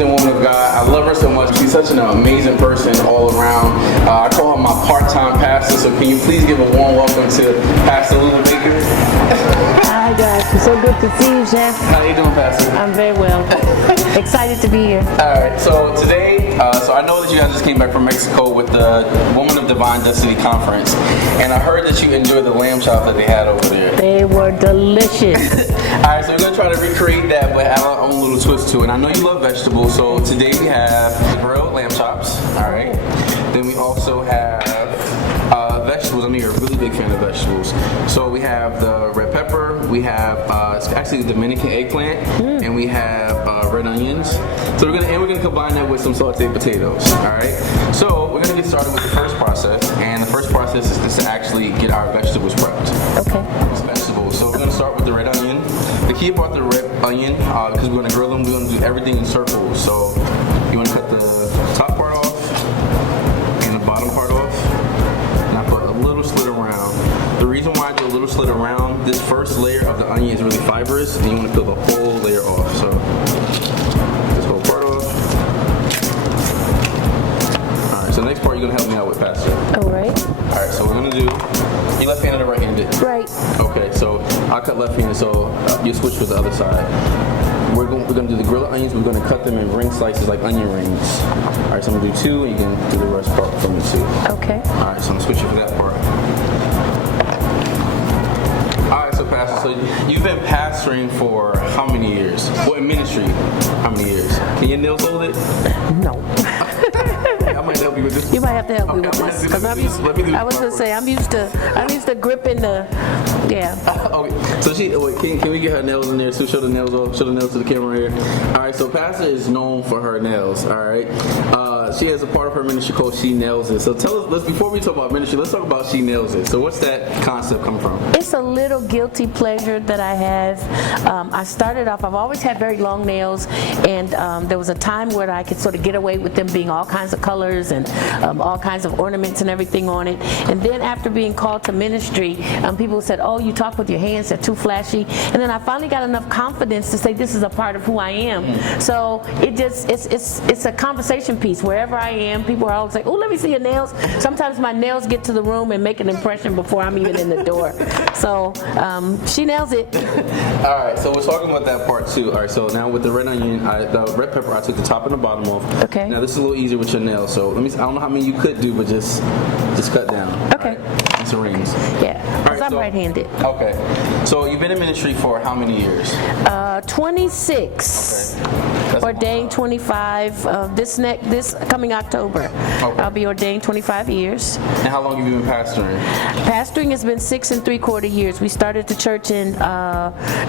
amazing woman of God. I love her so much. She's such an amazing person all around. I call her my part-time pastor, so can you please give a warm welcome to Pastor Lula Baker? Hi guys, it's so good to see you, Jeff. How you doing, Pastor? I'm very well. Excited to be here. Alright, so today, so I know that you guys just came back from Mexico with the Woman of Divine Destiny Conference, and I heard that you enjoyed the lamb chops that they had over there. They were delicious. Alright, so we're going to try to recreate that, but add our own little twist to it. And I know you love vegetables, so today we have grilled lamb chops, alright? Then we also have vegetables. I know you're a really big fan of vegetables. So we have the red pepper, we have it's actually the Dominican eggplant, and we have red onions. So we're gonna combine that with some sauteed potatoes. All right. So we're gonna get started with the first process, and the first process is just to actually get our vegetables prepped. Okay. It's vegetables. So we're gonna start with the red onion. The key about the red onion, because we're gonna grill them, we're gonna do everything in circles. So you wanna cut the top part off and the bottom part off. The reason why I do a little slit around, this first layer of the onion is really fibrous, and you want to peel the whole layer off. So, this whole part off. Alright, so the next part you're going to help me out with, Pastor. Alright. Alright, so we're going to do, you left-handed or right-handed? Right. Okay, so I'll cut left-handed, so you switch with the other side. We're going to do the grilled onions. We're going to cut them in ring slices like onion rings. Alright, so I'm going to do 2, and you can do the rest part from the 2. Okay. Alright, so I'm going to switch it for that part. Alright, so Pastor, so you've been pastoring for how many years? Well, in ministry, how many years? Can your nails hold it? No. I might help you with this. You might have to help me with this, because I was gonna say I'm used to gripping the, yeah. Okay, so can we get her nails in there? So show the nails off. Show the nails to the camera here. All right, so Pastor is known for her nails. All right, she has a part of her ministry called She Nails It. So tell us, before we talk about ministry, let's talk about She Nails It. So what's that concept come from? It's a little guilty pleasure that I have. I started off, I've always had very long nails, and there was a time where I could sort of get away with them being all kinds of colors and all kinds of ornaments and everything on it. And then after being called to ministry, people said, oh, you talk with your hands, they're too flashy. And then I finally got enough confidence to say this is a part of who I am. So it's a conversation piece. Wherever I am, people are always like, oh, let me see your nails. Sometimes my nails get to the room and make an impression before I'm even in the door. So she nails it. All right, so we're talking about that part too. All right, so now with the red onion, the red pepper, I took the top and the bottom off. Okay. Now this is a little easier with your nails. So I don't know how many you could do, but just cut down. Okay. Right. Some rings. Yeah, because I'm right-handed. Okay. So you've been in ministry for how many years? 26. Okay. Ordained 25. This coming October, okay. I'll be ordained 25 years. And how long have you been pastoring? Pastoring has been 6 3/4 years. We started the church in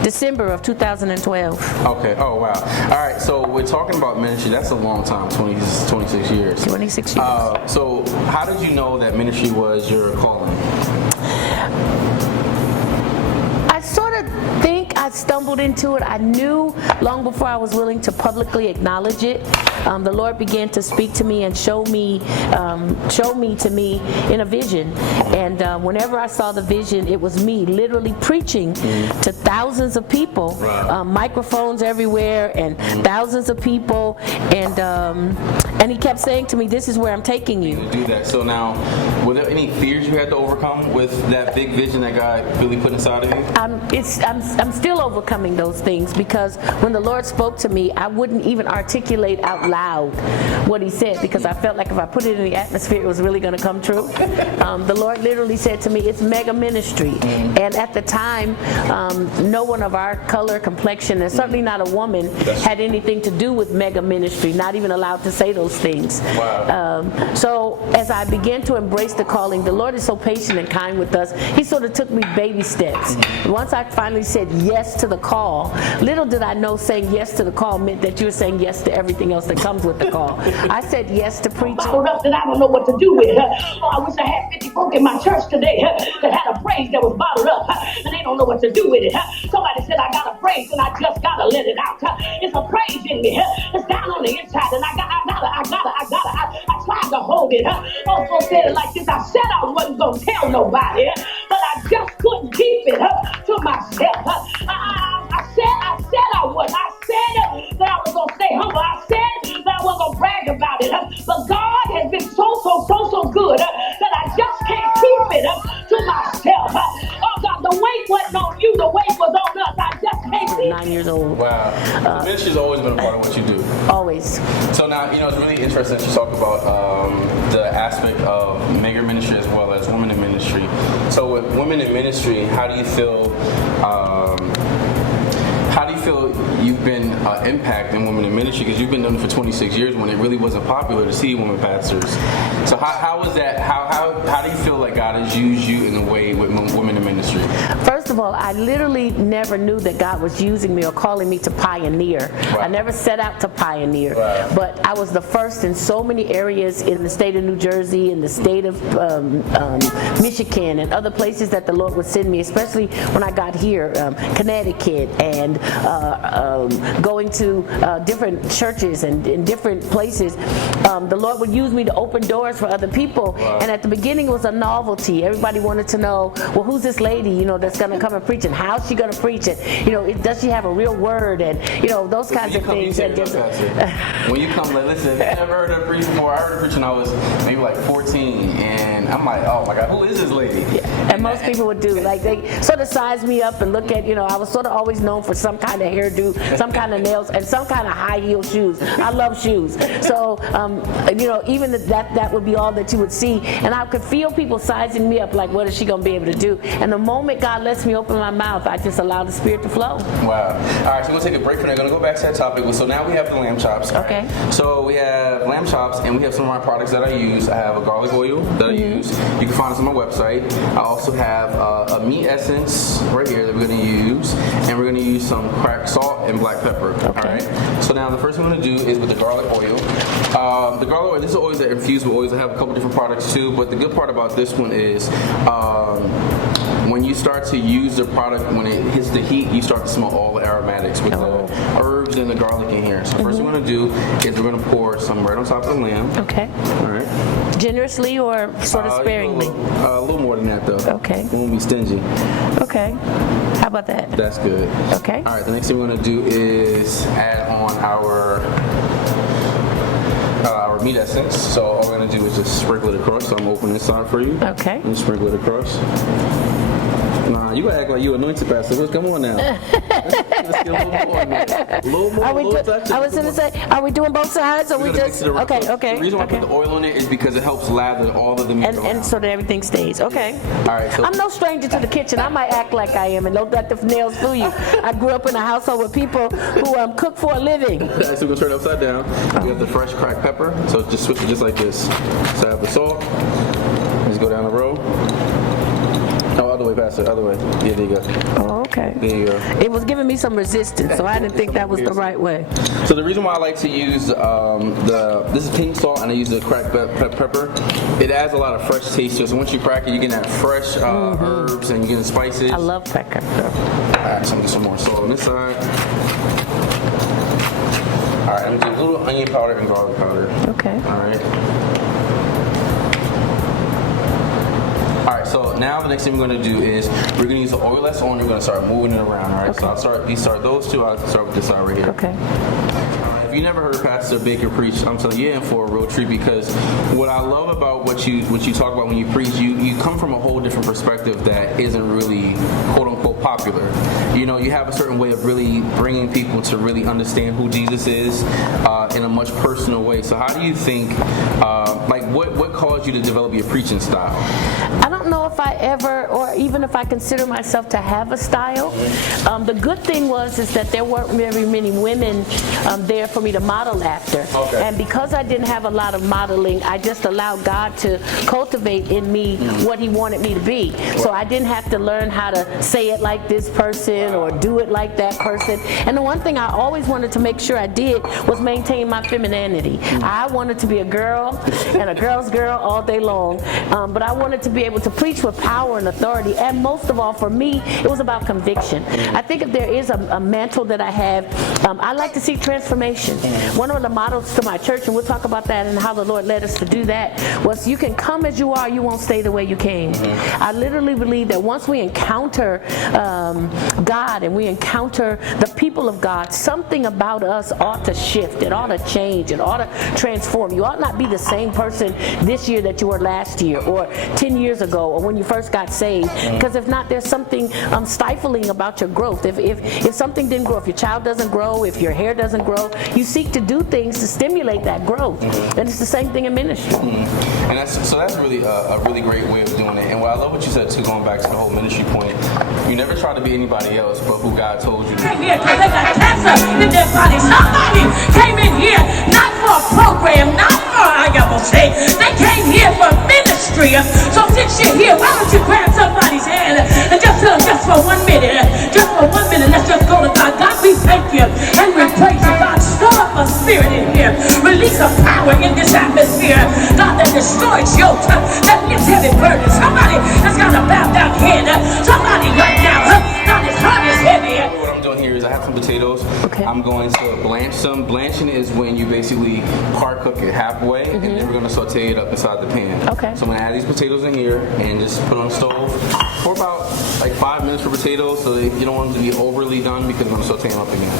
December of 2012. Okay. Oh wow. All right. So we're talking about ministry. That's a long time. 26 years. 26 years. So how did you know that ministry was your calling? I sort of think I stumbled into it. I knew long before I was willing to publicly acknowledge it. The Lord began to speak to me and show me to me in a vision. And whenever I saw the vision, it was me literally preaching to thousands of people, microphones everywhere, and thousands of people. And He kept saying to me, "This is where I'm taking you." Do that. So now, were there any fears you had to overcome with that big vision that God really put inside of you? I'm still overcoming those things, because when the Lord spoke to me, I wouldn't even articulate out loud what He said, because I felt like if I put it in the atmosphere, it was really going to come true. The Lord literally said to me, it's mega ministry. And at the time, no one of our color, complexion, and certainly not a woman, had anything to do with mega ministry, not even allowed to say those things. Wow. So as I began to embrace the calling, the Lord is so patient and kind with us. He sort of took me baby steps. Once I finally said yes to the call, little did I know saying yes to the call meant that you were saying yes to everything else that comes with the call. I said yes to preaching. Bottled up that I don't know what to do with. Oh, I wish I had 50 folk in my church today that had a praise that was bottled up and they don't know what to do with it. Somebody said I got a praise and I just gotta let it out. It's a praise in me. It's down on the inside and I tried to hold it. Also said it like this. I said I wasn't gonna tell nobody, but I just couldn't keep it to myself. I said I wasn't. I said that I was gonna stay humble. I said since you talk about the aspect of mega ministry as well as women in ministry. So with women in ministry, how do you feel? You've been impacting women in ministry, because you've been doing it for 26 years when it really wasn't popular to see women pastors. So how is that? How do you feel like God has used you in a way with women in ministry? First of all, I literally never knew that God was using me or calling me to pioneer. Wow. I never set out to pioneer, wow. but I was the first in so many areas in the state of New Jersey, in the state of Michigan, and other places that the Lord would send me, especially when I got here, Connecticut, and going to different churches and in different places. The Lord would use me to open doors for other people. Wow. And at the beginning it was a novelty. Everybody wanted to know, well, who's this lady, that's going to come and preach, and how's she going to preach it? Does she have a real word? And those kinds of things. When you come, like, listen, I never heard her preach before. I heard her preach when I was maybe like 14, and I'm like, oh my God, who is this lady? Yeah. And most people would do, like, they sort of size me up and look at, I was sort of always known for some kind of hairdo, some kind of nails, and some kind of high heel shoes. I love shoes. So, even that would be all that you would see. And I could feel people sizing me up, like, what is she going to be able to do? And the moment God lets me open my mouth, I just allow the Spirit to flow. Wow. All right, so we'll take a break from there. Going to go back to that topic. So now we have the lamb chops. Okay. So we have lamb chops, and we have some of my products that I use. I have a garlic oil that I use. You can find this on my website. I also have a meat essence right here that we're going to use, and we're going to use some cracked salt and black pepper. Okay. All right. So now the first thing we're going to do is with the garlic oil. The garlic oil, this is oils that are infused with oils. I have a couple different products too, but the good part about this one is when you start to use the product, when it hits the heat, you start to smell all the aromatics with the herbs and the garlic in here. So first thing we're going to do is we're going to pour some right on top of the lamb. Okay. All right. Generously or sort of sparingly? A little more than that, though. Okay. We won't be stingy. Okay. How about that? That's good. Okay. All right. The next thing we're going to do is add on our meat essence. So all we're going to do is just sprinkle it across. So I'm opening this side for you. Okay. And sprinkle it across. Nah, you gotta act like you anointed, Pastor. Come on now. Let's get a little more. A little more. I was going to say, are we doing both sides, or we just? Okay. The reason why I put the oil on it is because it helps lather all of the meat and so that everything stays. Okay. All right. So I'm no stranger to the kitchen. I might act like I am and don't let the nails fool you. I grew up in a household with people who cook for a living. so we're gonna turn it upside down. We have the fresh cracked pepper. So just switch it just like this. So I have the salt. Just go down the row. Oh, other way, Pastor, other way. Yeah, there you go. Oh, okay. There you go. It was giving me some resistance, so I didn't think that was the right way. So the reason why I like to use this is pink salt, and I use the cracked pepper. It adds a lot of fresh taste to it. So once you crack it, you get that fresh herbs and you get the spices. I love pepper. All right, so I'm gonna get some more salt on this side. All right, I'm gonna do a little onion powder and garlic powder. Okay. All right. Alright, so now the next thing we're going to do is we're going to use the oil that's on, we're going to start moving it around, alright? Okay. So you start those two, I'll start with this side right here. Okay. If you never heard Pastor Baker preach, I'm telling you, you're in for a real treat, because what I love about what you talk about when you preach, you come from a whole different perspective that isn't really quote unquote popular. You have a certain way of really bringing people to really understand who Jesus is in a much personal way. So how do you think, what caused you to develop your preaching style? I don't know if I ever, or even if I consider myself to have a style. The good thing is that there weren't very many women there for me to model after. Okay. And because I didn't have a lot of modeling, I just allowed God to cultivate in me what He wanted me to be. So I didn't have to learn how to say it like this person or do it like that person. And the one thing I always wanted to make sure I did was maintain my femininity. I wanted to be a girl and a girl's girl all day long, but I wanted to be able to preach with power and authority. And most of all, for me, it was about conviction. I think if there is a mantle that I have, I like to see transformation. One of the models to my church, and we'll talk about that and how the Lord led us to do that, was you can come as you are, you won't stay the way you came. I literally believe that once we encounter God and we encounter the people of God, something about us ought to shift. It ought to change. It ought to transform. You ought not be the same person this year that you were last year or 10 years ago or when you first got saved. Because if not, there's something stifling about your growth. If something didn't grow, if your child doesn't grow, if your hair doesn't grow, you seek to do things to stimulate that growth. And it's the same thing in ministry. And that's really a really great way of doing it. And what I love what you said too, going back to the whole ministry point, you never try to be anybody else but who God told you to be. Here, because they got cancer in their body. Somebody came in here not for a program, not for I gotta say, they came here for ministry. So since you're here, why don't you grab somebody's hand and just for 1 minute, let's just go to God. God, we thank you and we praise you. God, stir up a spirit in here. Release a power in this atmosphere. God, that destroys yokes, that lifts heavy burdens. Somebody that's got a bowed down head. Somebody right now, God, his heart is heavy. What I'm doing here is I have some potatoes. Okay. I'm going to blanch some. Blanching is when you basically par cook it halfway, and then we're going to saute it up inside the pan. Okay. So I'm going to add these potatoes in here and just put it on the stove for about like 5 minutes for potatoes, so that you don't want them to be overly done because we're going to saute them up again.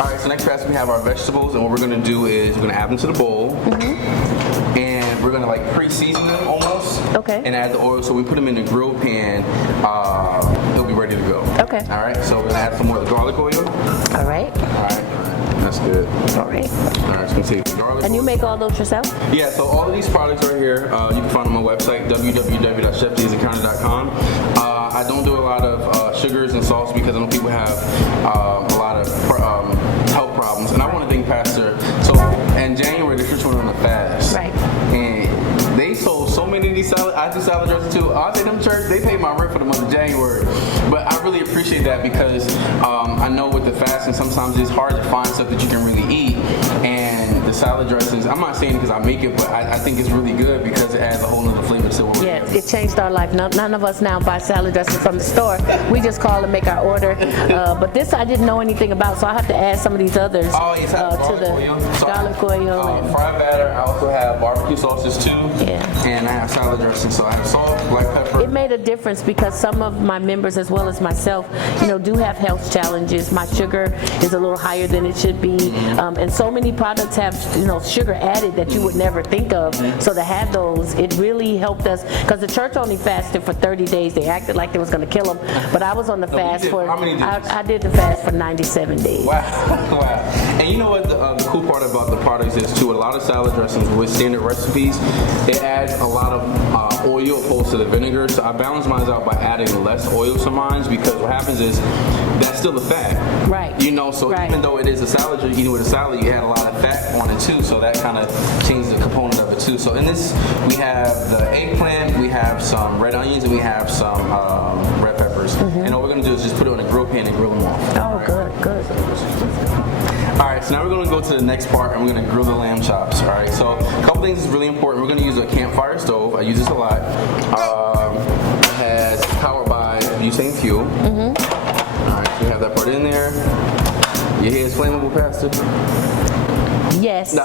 All right, so next pass we have our vegetables, and what we're going to do is we're going to add them to the bowl. And we're going to like pre-season them almost. Okay. And add the oil, so we put them in the grill pan, it'll be ready to go. Okay. All right, so we're going to add some more of the garlic oil. All right. All right, that's good. All right. All right, so we take the garlic. And you make all those yourself? Yeah, so all of these products right here, you can find on my website, www.chefdeasencounter.com. I don't do a lot of sugars and salts because I know people have a lot of health problems. And I want to thank Pastor. So in January, the church went on a fast. Right. And they sold so many of these salad. I do salad dressing too. I take them to church. They pay my rent for the month of January. But I really appreciate that because I know with the fasting, sometimes it's hard to find stuff that you can really eat. And the salad dressings, I'm not saying because I make it, but I think it's really good because it adds a whole other flavor to what we're Yeah, doing. it changed our life. None of us now buy salad dressing from the store. We just call and make our order. But this I didn't know anything about, so I have to add some of these others Oh, yes, I have to garlic the oil. garlic oil. And, Fried batter. I also have barbecue sauces too. Yeah. And I have salad dressing. So I have salt, black pepper. it made a difference because some of my members, as well as myself, do have health challenges. My sugar is a little higher than it should be, and so many products have sugar added that you would never think of. So to have those, it really helped us because the church only fasted for 30 days. They acted like they was going to kill them, but I was on the fast for. How many days? I did the fast for 97 days. Wow. Wow. And you know what the cool part about the products is too, a lot of salad dressings with standard recipes, it adds a lot of oil opposed to the vinegar. So I balance mine out by adding less oil to mine because what happens is that's still the fat. Right. So Right. even though it is a salad you're eating with a salad, you had a lot of fat on it too. So that kind of changes the component of it too. So in this, we have the eggplant, we have some red onions, and we have some red peppers. And all we're going to do is just put it on a grill pan and grill them off. Oh, good. All right, so now we're going to go to the next part and we're going to grill the lamb chops. All right, so a couple things is really important. We're going to use a campfire stove. I use this a lot. It has powered by butane fuel. All right, so we have that part in there. Your hair is flammable, Pastor? Yes. No,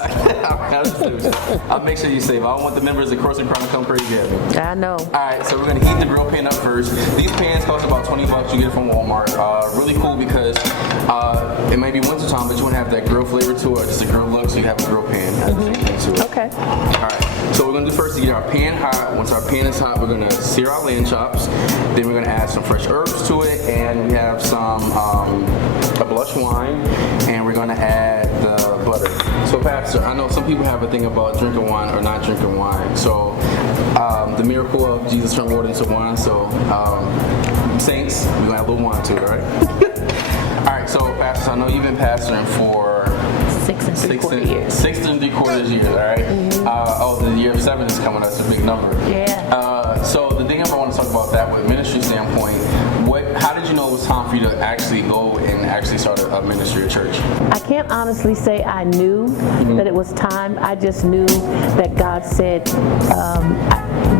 I'll make sure you save. I don't want the members of Crusted to come crazy at me. I know. All right, so we're gonna heat the grill pan up first. These pans cost about $20. You get it from Walmart. Really cool because it may be wintertime, but you want to have that grill flavor to it, just a grill look, so you have a grill pan. To it. Okay. All right, so we're gonna do first to get our pan hot. Once our pan is hot, we're gonna sear our lamb chops. Then we're gonna add some fresh herbs to it, and we have some a blush wine, and we're gonna add the butter. So Pastor, I know some people have a thing about drinking wine or not drinking wine. So the miracle of Jesus turned water into wine. So saints, we're gonna add a little wine to it, all right? All right, so Pastor, I know you've been pastoring for 6 3/4 years. 6 3/4 years, all right? The year of 7 is coming. That's a big number. Yeah. So the thing I want to talk about that with ministry standpoint, how did you know it was time for you to actually go and actually start a ministry at church? I can't honestly say I knew that it was time. I just knew that God said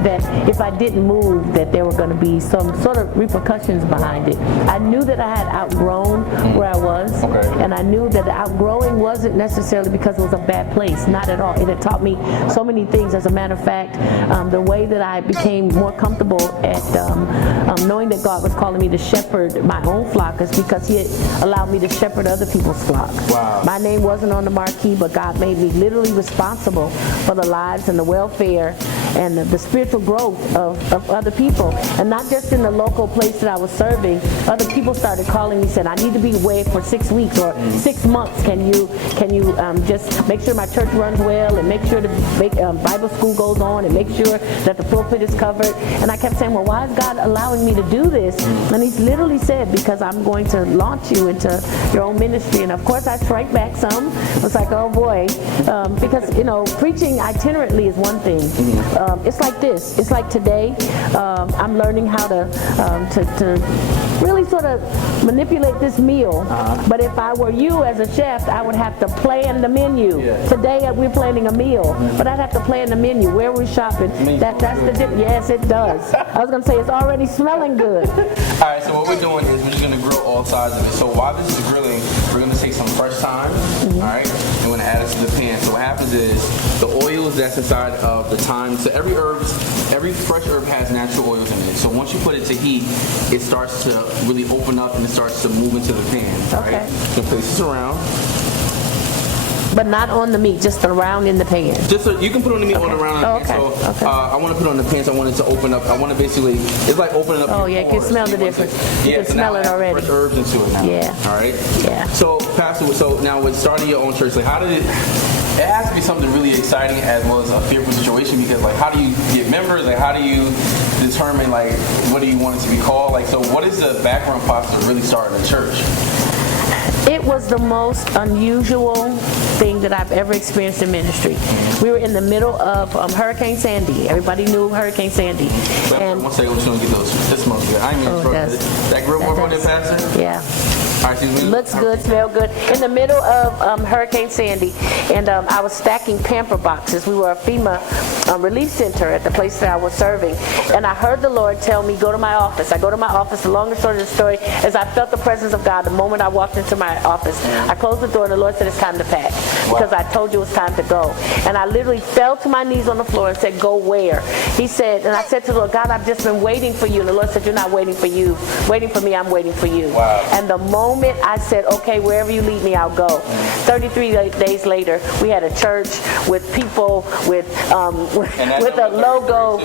that if I didn't move, that there were going to be some sort of repercussions behind it. I knew that I had outgrown where I was, and I knew that the outgrowing wasn't necessarily because it was a bad place. Not at all. It had taught me so many things. As a matter of fact, the way that I became more comfortable at knowing that God was calling me to shepherd my own flock is because He had allowed me to shepherd other people's flock. Wow. My name wasn't on the marquee, but God made me literally responsible for the lives and the welfare and the spiritual growth of other people. And not just in the local place that I was serving. Other people started calling me, said, I need to be away for 6 weeks or 6 months. Can you just make sure my church runs well and make sure the Bible school goes on and make sure that the pulpit is covered? And I kept saying, well, why is God allowing me to do this? And He's literally said, because I'm going to launch you into your own ministry. And of course I shrank back some. I was like, oh boy, because preaching itinerantly is one thing. It's like this. It's like today, I'm learning how to really sort of manipulate this meal. But if I were you as a chef, I would have to plan the menu. Today we're planning a meal, but I'd have to plan the menu. Where we're shopping. That's the yes, it does. I was gonna say it's already smelling good. All right, so what we're doing is we're just gonna grill all sides of it. So while this is grilling, we're gonna take some fresh thyme, all right, and we're gonna add it to the pan. So what happens is the oils that's inside of the thyme. So every fresh herb has natural oils in it. So once you put it to heat, it starts to really open up and it starts to move into the pan. Okay. Right? So place this around. But not on the meat, just around in the pan. Just so you can put on the meat on around. So I want to put on the pan. So I want it to open up. I want to basically, it's like opening up. Oh your yeah, you can smell the difference. You can smell it already. Fresh herbs into it now. Yeah. All right. Yeah. So Pastor, so now with starting your own church, like how did it? It has to be something really exciting as well as a fearful situation because like how do you get members? Like how do you determine like what do you want it to be called? Like so, what is the background process of really starting a church? It was the most unusual thing that I've ever experienced in ministry. We were in the middle of Hurricane Sandy. Everybody knew Hurricane Sandy. And one second, we're going to get those. This smells good. I ain't even interrupted. That grill more on there, Pastor? Yeah. All right, looks good, smell good. In the middle of Hurricane Sandy, and I was stacking pamper boxes. We were a FEMA relief center at the place that I was serving, and I heard the Lord tell me, go to my office. I go to my office. The longest story of the story is I felt the presence of God the moment I walked into my office. I closed the door, and the Lord said, it's time to pack, because I told you it was time to go. And I literally fell to my knees on the floor and said, go where? He said, and I said to the Lord, God, I've just been waiting for you. And the Lord said, you're not waiting for you. Waiting for me, I'm waiting for you. Wow. And the moment I said, okay, wherever you lead me, I'll go. 33 days later, we had a church with people with a logo,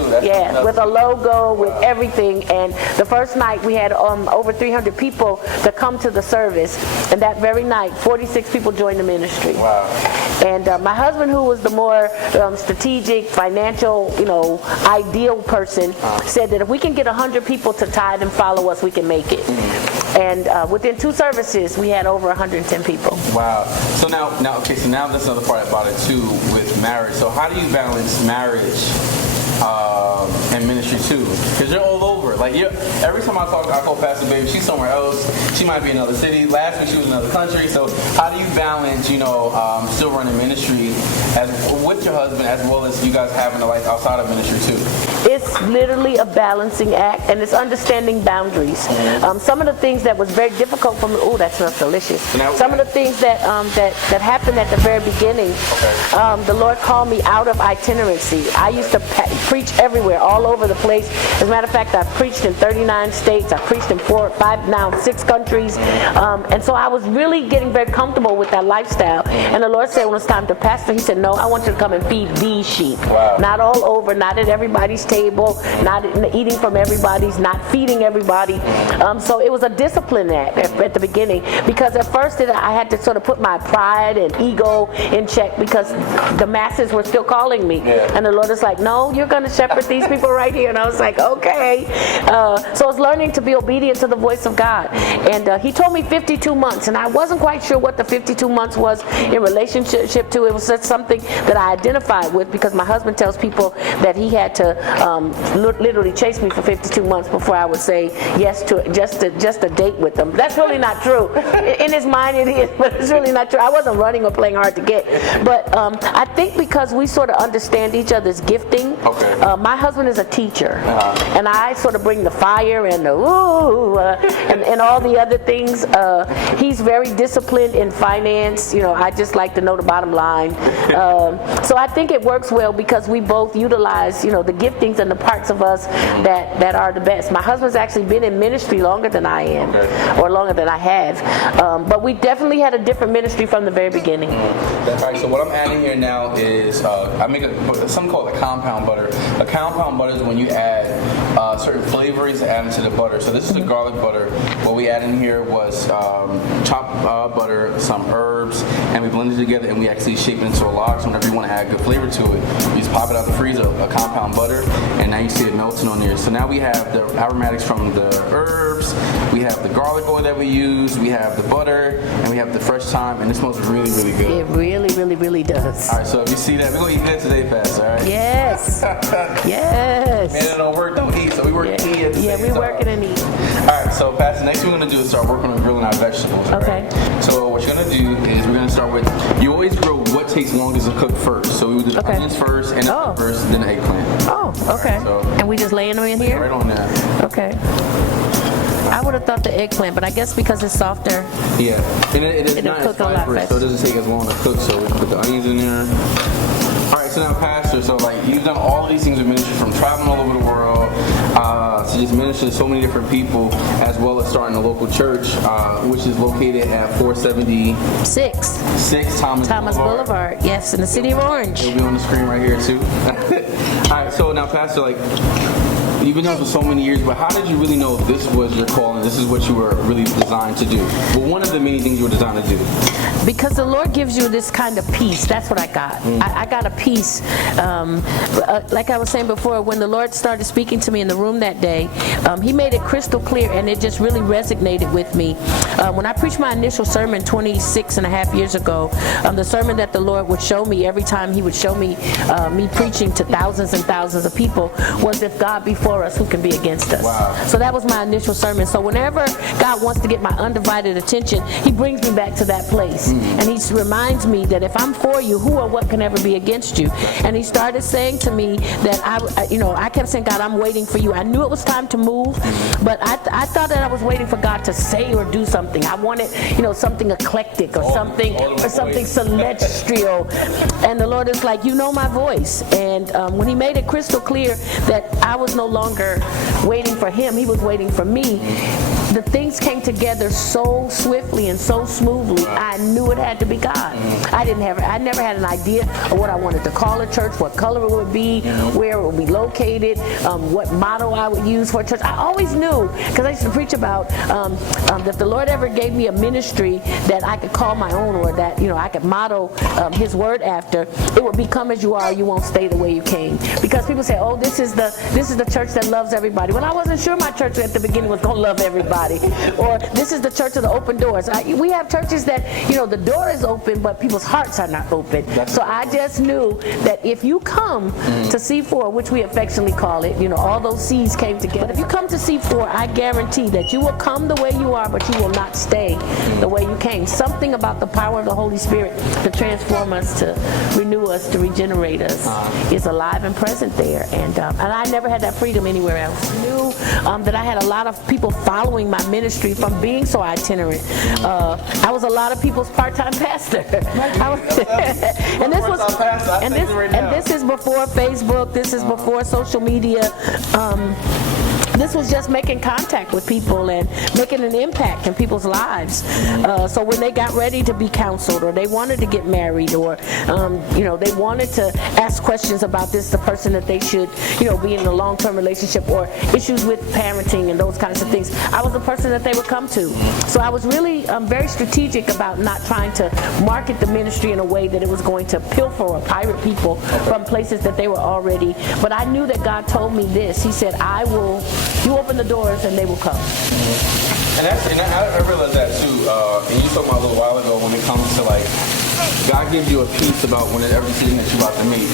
with a logo, with everything. And the first night we had over 300 people to come to the service. And that very night, 46 people joined the ministry. Wow. And my husband, who was the more strategic, financial, ideal person, said that if we can get 100 people to tithe and follow us, we can make it. And within 2 services, we had over 110 people. Wow. So now that's another part about it too with marriage. So how do you balance marriage and ministry too? Because you're all over. Like every time I call Pastor Baby, she's somewhere else. She might be in another city. Last week she was in another country. So how do you balance, still running ministry with your husband as well as you guys having a life outside of ministry too? It's literally a balancing act, and it's understanding boundaries. Some of the things that was very difficult for me, oh, that smells delicious. Some of the things that happened at the very beginning, the Lord called me out of itinerancy. I used to preach everywhere, all over the place. As a matter of fact, I've preached in 39 states. I've preached in 6 countries. And so I was really getting very comfortable with that lifestyle. And the Lord said when it was time to pastor, He said, no, I want you to come and feed these sheep. Wow. Not all over, not at everybody's table, not eating from everybody's, not feeding everybody. So it was a discipline act at the beginning, because at first I had to sort of put my pride and ego in check because the masses were still calling me. And the Lord is like, no, you're going to shepherd these people right here. And I was like, okay. So it's learning to be obedient to the voice of God. And he told me 52 months, and I wasn't quite sure what the 52 months was in relationship to. It was just something that I identified with, because my husband tells people that he had to literally chase me for 52 months before I would say yes to just a date with them. That's really not true. In his mind it is, but it's really not true. I wasn't running or playing hard to get. But I think because we sort of understand each other's gifting. Okay. My husband is a teacher, and I sort of bring the fire and the woo and all the other things. He's very disciplined in finance. I just like to know the bottom line. So I think it works well because we both utilize, the giftings and the parts of us that are the best. My husband's actually been in ministry longer than I am, or longer than I have. But we definitely had a different ministry from the very beginning. All right, so what I'm adding here now is I make something called a compound butter. A compound butter is when you add certain flavorings added to the butter. So this is the garlic butter. What we added in here was chopped butter, some herbs, and we blended it together, and we actually shape it into a log. So whenever you want to add good flavor to it, you just pop it out the freezer, a compound butter, and now you see it melting on there. So now we have the aromatics from the herbs, we have the garlic oil that we use, we have the butter, and we have the fresh thyme, and it smells really, really good. It really, really, really does. All right, so if you see that, we're going to eat that today fast, all right? Yes. Yes. Man, it don't work, don't eat. So we work and eat at the Yeah, same we time. working and eat. All right, so Pastor, next thing we're going to do is start working on grilling our vegetables. Okay. Right? So what you're going to do is we're going to start with, you always grill what takes longest to cook first. So we would do the onions first, and the first, then the eggplant. Oh, okay. Right, so and we just laying them in here? Right on there. Okay. I would have thought the eggplant, but I guess because it's softer. Yeah, and it's It'll not cook as a lot fibrous, faster. so it doesn't take as long to cook. So we can put the onions in there. All right, so now Pastor, so you've done all of these things with ministry, from traveling all over the world to just minister to so many different people, as well as starting a local church, which is located at 476 Thomas Boulevard. Yes, in the city of Orange. It'll be on the screen right here too. All right, so now Pastor, you've been doing this for so many years, but how did you really know this was your calling? This is what you were really designed to do. Well, one of the many things you were designed to do. Because the Lord gives you this kind of peace. That's what I got. I got a peace. Like I was saying before, when the Lord started speaking to me in the room that day, He made it crystal clear, and it just really resonated with me. When I preached my initial sermon 26 and a half years ago, the sermon that the Lord would show me every time He would show me me preaching to thousands and thousands of people was, if God be for us, who can be against us? Wow. So that was my initial sermon. So whenever God wants to get my undivided attention, He brings me back to that place. And He reminds me that if I'm for you, who or what can ever be against you? And He started saying to me that I kept saying, God, I'm waiting for you. I knew it was time to move, but I thought that I was waiting for God to say or do something. I wanted, something eclectic or something celestial. And the Lord is like, you know my voice. And when He made it crystal clear that I was no longer waiting for Him, He was waiting for me, the things came together so swiftly and so smoothly. I knew it had to be God. I never had an idea of what I wanted to call a church, what color it would be, where it would be located, what motto I would use for a church. I always knew, because I used to preach about that the Lord ever gave me a ministry that I could call my own, or that I could motto His word after, it would be, come as you are, you won't stay the way you came. Because people say, oh, this is the church that loves everybody. Well, I wasn't sure my church at the beginning was going to love everybody. Or this is the church of the open doors. We have churches that, the door is open, but people's hearts are not open. So I just knew that if you come to C4, which we affectionately call it, all those C's came together. If you come to C4, I guarantee that you will come the way you are, but you will not stay the way you came. Something about the power of the Holy Spirit to transform us, to renew us, to regenerate us is alive and present there. And I never had that freedom anywhere else. I knew that I had a lot of people following my ministry from being so itinerant. I was a lot of people's part-time pastor. And this is before Facebook. This is before social media. This was just making contact with people and making an impact in people's lives. So when they got ready to be counseled, or they wanted to get married, or they wanted to ask questions about the person that they should be in a long-term relationship, or issues with parenting and those kinds of things, I was the person that they would come to. So I was really very strategic about not trying to market the ministry in a way that it was going to pilfer or pirate people from places that they were already. But I knew that God told me this. He said, I will You open the doors and they will come. And I realized that too. And you talked about a little while ago when it comes to like, God gives you a peace about whenever everything that you're about to meet.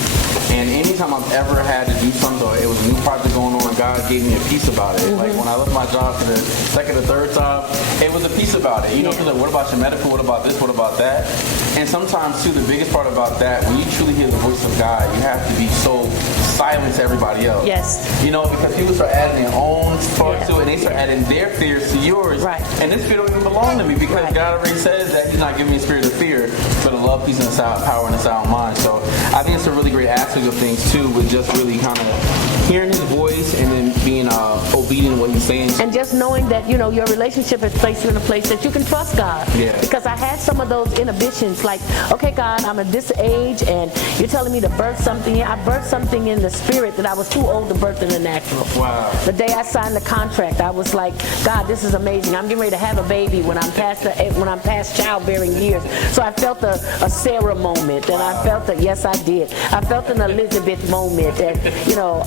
And anytime I've ever had to do something, or it was a new project going on, God gave me a peace about it. Like when I left my job for the second or third time, it was a peace about it. You know, because like, what about your medical? What about this? What about that? And sometimes too, the biggest part about that, when you truly hear the voice of God, you have to be so silent to everybody else. Yes. You know, because people start adding their own part to it, and they start adding their fears to yours. Right. And this fear don't even belong to me, because God already says that He's not giving me a spirit of fear, but a love, peace, and a sound power and a sound mind. So I think it's a really great aspect of things too, with just really kind of hearing His voice and then being obedient to what He's saying. And just knowing that, you know, your relationship has placed you in a place that you can trust God. Yeah. Because I had some of those inhibitions, like, okay, God, I'm at this age, and you're telling me to birth something. I birthed something in the spirit that I was too old to birth in the natural. Wow. The day I signed the contract, I was like, God, this is amazing. I'm getting ready to have a baby when I'm past childbearing years. So I felt a Sarah moment, and I felt that, yes, I did. I felt an Elizabeth moment, and you know,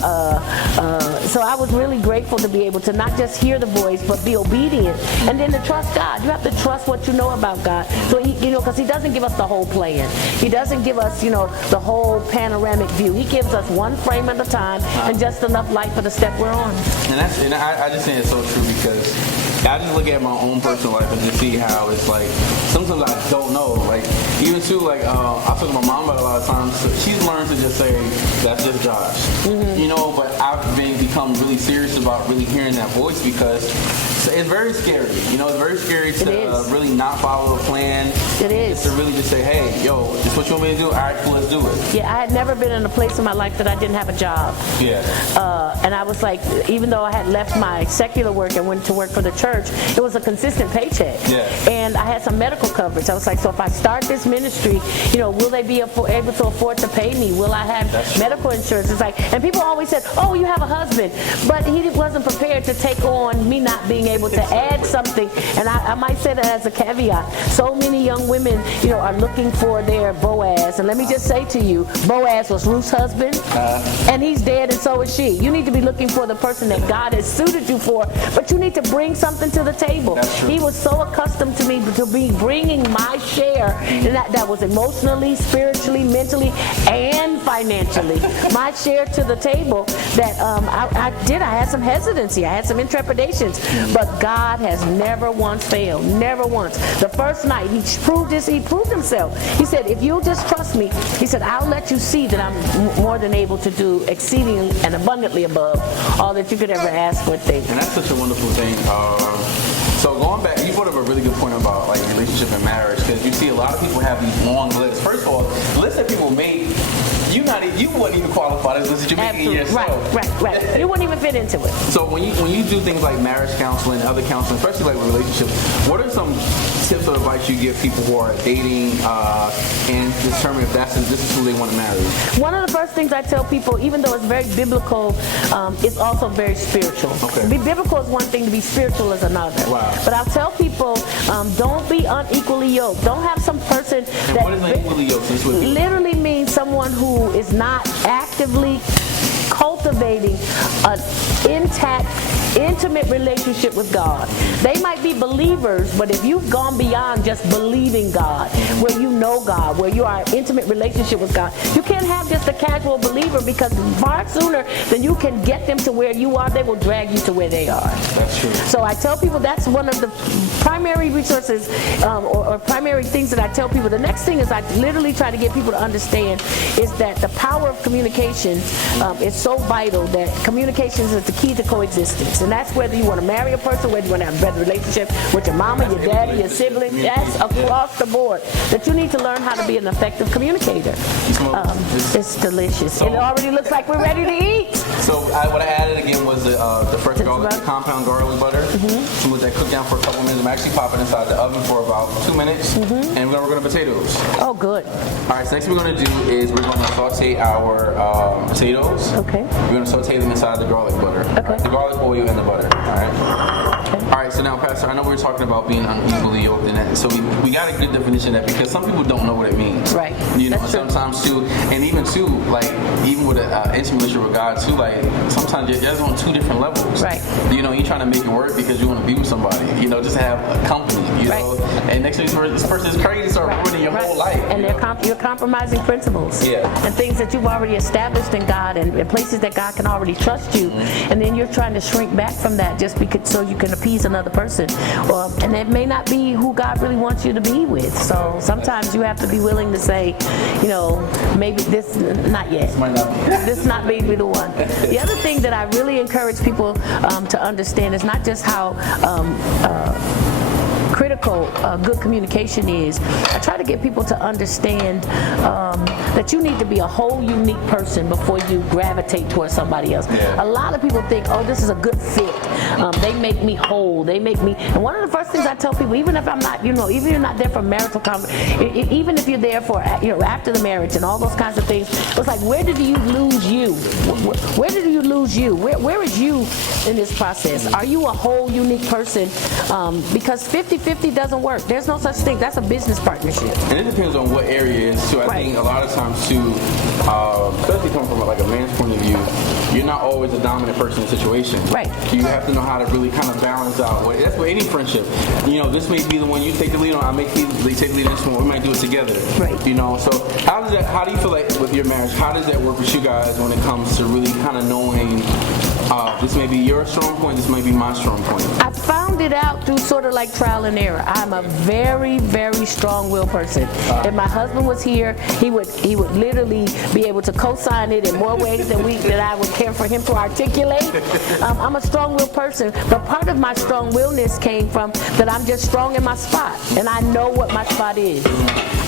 so I was really grateful to be able to not just hear the voice, but be obedient, and then to trust God. You have to trust what you know about God. So He, you know, because He doesn't give us the whole plan. He doesn't give us, you know, the whole panoramic view. He gives us one frame at a time and just enough light for the step we're on. And I just think it's so true, because I just look at my own personal life and just see how it's like, sometimes I don't know. Like, even too, like, I talk to my mom about it a lot of times. She's learned to just say, that's just Josh. You know, but I've become really serious about really hearing that voice, because it's very scary. You know, it's very scary to really not follow a plan. It is. It's to really just say, hey, yo, this what you want me to do? All right, cool, let's do it. Yeah, I had never been in a place in my life that I didn't have a job. Yeah. And I was like, even though I had left my secular work and went to work for the church, it was a consistent paycheck. Yeah. And I had some medical coverage. I was like, so if I start this ministry, you know, will they be able to afford to pay me? Will I have medical insurance? It's like, and people always said, oh, you have a husband. But he wasn't prepared to take on me not being able to add something. And I might say that as a caveat. So many young women, you know, are looking for their Boaz. And let me just say to you, Boaz was Ruth's husband, and he's dead, and so is she. You need to be looking for the person that God has suited you for, but you need to bring something to the table. He was so accustomed to me to be bringing my share, and that was emotionally, spiritually, mentally, and financially, my share to the table, that I had some hesitancy, I had some intrepidations, but God has never once failed, never once. The first night he proved himself. He said, if you'll just trust me, he said, I'll let you see that I'm more than able to do exceedingly and abundantly above all that you could ever ask or think. And that's such a wonderful thing. So going back, you brought up a really good point about like relationship and marriage, because you see a lot of people have these long lists. First of all, the list that people make, you wouldn't even qualify as list that you're making yourself. Right. You wouldn't even fit into it. So when you do things like marriage counseling and other counseling, especially like with relationships, what are some tips or advice you give people who are dating and determine if this is who they want to marry? One of the first things I tell people, even though it's very biblical, it's also very spiritual. Okay. To be biblical is one thing, to be spiritual is another. Wow. But I'll tell people, don't be unequally yoked. Don't have some person And that what is unequally yoked? literally means someone who is not actively cultivating an intact, intimate relationship with God. They might be believers, but if you've gone beyond just believing God, where you know God, where you are in intimate relationship with God, you can't have just a casual believer, because far sooner than you can get them to where you are, they will drag you to where they are. That's true. So I tell people that's one of the primary resources or primary things that I tell people. The next thing is I literally try to get people to understand is that the power of communication is so vital, that communications is the key to coexistence. And that's whether you want to marry a person, whether you want to have a better relationship with your mama, your daddy, your sibling. That's across the board. That you need to learn how to be an effective communicator. It's delicious. And it already looks like we're ready to eat. So what I added again was the fresh garlic, the compound garlic butter. So let that cook down for a couple minutes. I'm actually popping inside the oven for about 2 minutes. And we're going to work on the potatoes. Oh, good. All right, so next thing we're going to do is we're going to saute our potatoes. Okay. We're going to saute them inside the garlic butter. Okay. The garlic oil and the butter. All right. Okay. All right, so now, Pastor, I know we were talking about being unequally yoked, and so we got a good definition of that, because some people don't know what it means. Right. You know, That's true. sometimes too, and even too, like even with an intimate relationship with God too, like like sometimes you're just on two different levels. Right. You know, you're trying to make it work because you want to be with somebody. You know, just have a company. You know, and next thing you know, this person is crazy, start ruining your whole life. And you're compromising principles. Yeah. And things that you've already established in God, and places that God can already trust you. And then you're trying to shrink back from that just because so you can appease another person. And it may not be who God really wants you to be with. So sometimes you have to be willing to say, you know, maybe this, not yet. This might not be. This not maybe the one. The other thing that I really encourage people to understand is not just how critical good communication is. I try to get people to understand that you need to be a whole unique person before you gravitate towards somebody else. Yeah. A lot of people think, oh, this is a good fit. They make me whole. They make me. And one of the first things I tell people, even if I'm not, you know, even if you're not there for marital even if you're there for, you know, after the marriage and all those kinds of things, it's like, where did you lose you? Where did you lose you? Where is you in this process? Are you a whole unique person? Because 50-50 doesn't work. There's no such thing. That's a business partnership. And it depends on what area it is too. I think a lot of times too, especially coming from like a man's point of view, you're not always a dominant person in a situation. Right. You have to know how to really kind of balance out. That's with any friendship. You know, this may be the one you take the lead on. I may take the lead on this one. We might do it together. Right. You know. So how do you feel like with your marriage? How does that work with you guys when it comes to really kind of knowing this may be your strong point, this may be my strong point? I found it out through sort of like trial and error. I'm a very, very strong-willed person. If my husband was here, he would literally be able to co-sign it in more ways than I would care for him to articulate. I'm a strong-willed person, but part of my strong-willedness came from that I'm just strong in my spot, and I know what my spot is.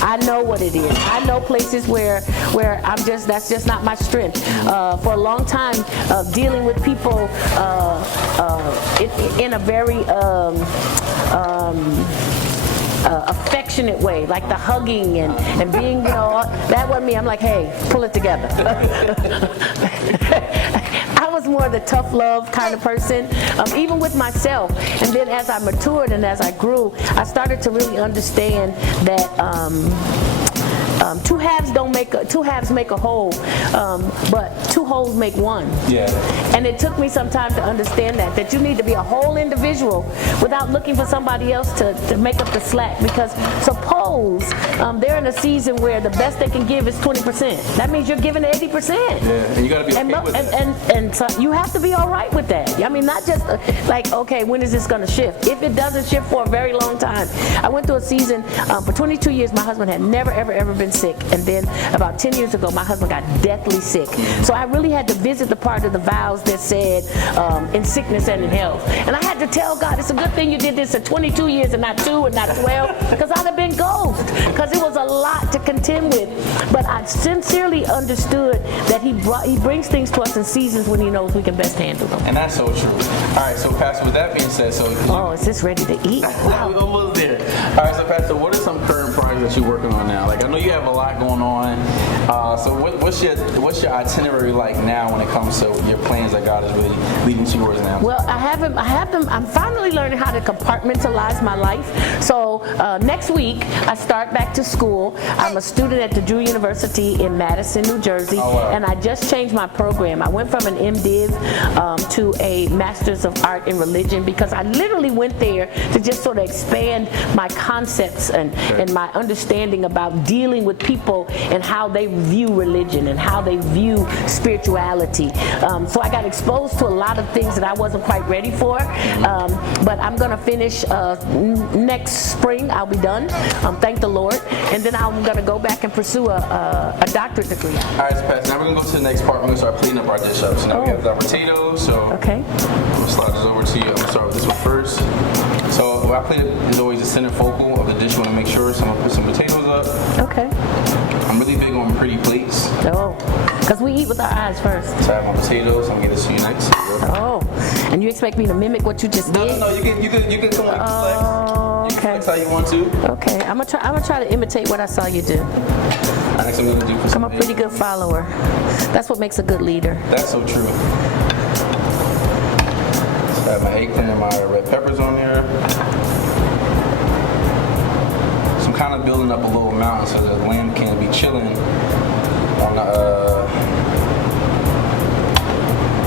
I know what it is. I know places where that's just not my strength. For a long time, dealing with people in a very affectionate way, like the hugging and being, you know, that wasn't me. I'm like, hey, pull it together. I was more the tough love kind of person, even with myself. And then as I matured and as I grew, I started to really understand that two halves make a whole, but two wholes make one. Yeah. And it took me some time to understand that you need to be a whole individual without looking for somebody else to make up the slack. Because suppose they're in a season where the best they can give is 20%. That means you're giving 80%. Yeah, and you got to be okay with that. And so you have to be all right with that. I mean, not just like, okay, when is this going to shift? If it doesn't shift for a very long time. I went through a season, for 22 years, my husband had never, ever been sick. And then about 10 years ago, my husband got deathly sick. So I really had to visit the part of the vows that said, in sickness and in health. And I had to tell God, it's a good thing you did this at 22 years and not 2 and not 12, because I'd have been ghost, because it was a lot to contend with. But I sincerely understood that he brings things to us in seasons when he knows we can best handle them. And that's so true. All right, so Pastor, with that being said, is this ready to eat? Wow. We're almost there. All right, so Pastor, what are some current projects that you're working on now? Like, I know you have a lot going on. So what's your itinerary like now when it comes to your plans that God is really leading towards now? Well, I'm finally learning how to compartmentalize my life. So next week, I start back to school. I'm a student at the Drew University in Madison, New Jersey. Oh, wow. And I just changed my program. I went from an MDiv to a Master's of Art in Religion, because I literally went there to just sort of expand my concepts and my understanding about dealing with people and how they view religion and how they view spirituality. So I got exposed to a lot of things that I wasn't quite ready for. But I'm going to finish next spring. I'll be done. Thank the Lord. And then I'm going to go back and pursue a doctorate degree. All right, so Pastor, now we're going to go to the next part. We're going to start cleaning up our dish up. So now we have the potatoes. So okay. I'm going to slide this over to you. I'm going to start with this one first. So my plate is always the center focal of the dish. You want to make sure. So I'm going to put some potatoes up. Okay. I'm really big on pretty plates. Oh, because we eat with our eyes first. So I have my potatoes. I'm going to get this to you next. Oh, and you expect me to mimic what you just did? No, you can come on. Oh, okay. That's how you want to. Okay, I'm gonna try to imitate what I saw you do. Next I'm gonna do. I'm a pretty good follower. That's what makes a good leader. That's so true. So I have my eggplant and my red peppers on there. So I'm kind of building up a little mountain so the lamb can be chilling on the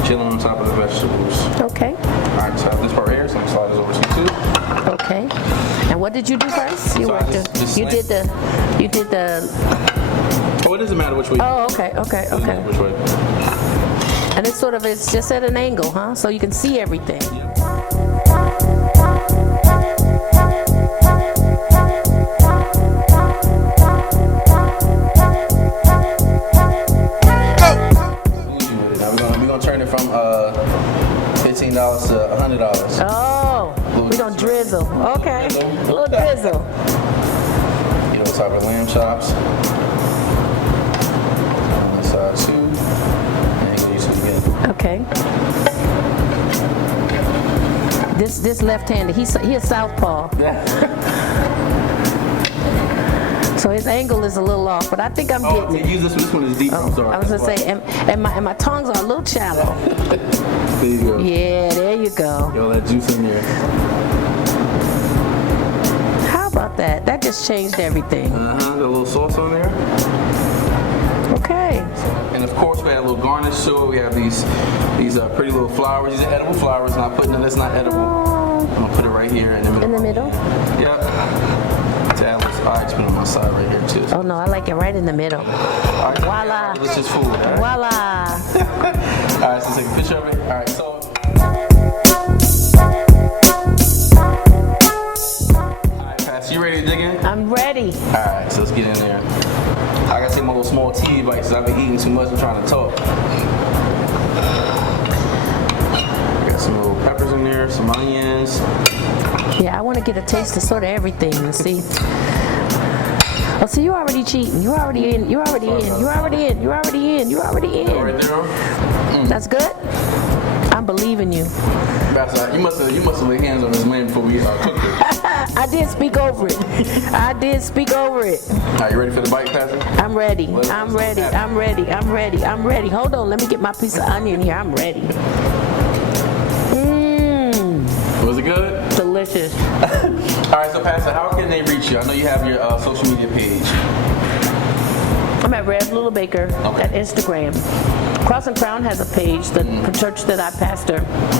chilling on top of the vegetables. Okay. All right, so I have this part right here, so I'm slide this over to you too. Okay. And what did you do first? So I just You did the. Oh, it doesn't matter which way. Oh, okay. Doesn't matter which way. And it's just at an angle, huh? So you can see everything. Now we're gonna turn it from $15 to $100. Oh, we're gonna drizzle. Okay, a little drizzle. Get on top of lamb chops. On this side too. And you use it again. Okay. This left-handed, he a southpaw. So his angle is a little off, but I think I'm getting it. Use this one. This one is deep. I'm sorry. I was gonna say, and my tongues are a little shallow. There you go. Yeah, there you go. Get all that juice in there. How about that? That just changed everything. Got a little sauce on there. Okay. And of course, we have a little garnish to it. We have these pretty little flowers. These are edible flowers. Not putting it. That's not edible. I'm gonna put it right here in the middle. In the middle? Yep. I just put it on my side right here too. Oh no, I like it right in the middle. All right, Voila. Delicious food. All right? Voila. All right, so take a picture of it. All right, so. All right, Pastor, you ready to dig in? I'm ready. All right, so let's get in there. I gotta take my little small tea bites. I've been eating too much. I'm trying to talk. Got some little peppers in there, some onions. Yeah, I want to get a taste of sort of everything. See. Oh, so you already cheating. You already in. You already in. You already in. You already in. You already in. Right there. That's good. I'm believing you. Pastor, you must have laid hands on this lamb before we cooked it. I did speak over it. I did speak over it. All right, you ready for the bite, Pastor? I'm ready. I'm ready. I'm ready. I'm ready. I'm ready. Hold on. Let me get my piece of onion here. I'm ready. Was it good? Delicious. All right, so Pastor, how can they reach you? I know you have your social media page. I'm at Lula Baker Okay. at Instagram. Cross and Crown has a page, the church that I pastor.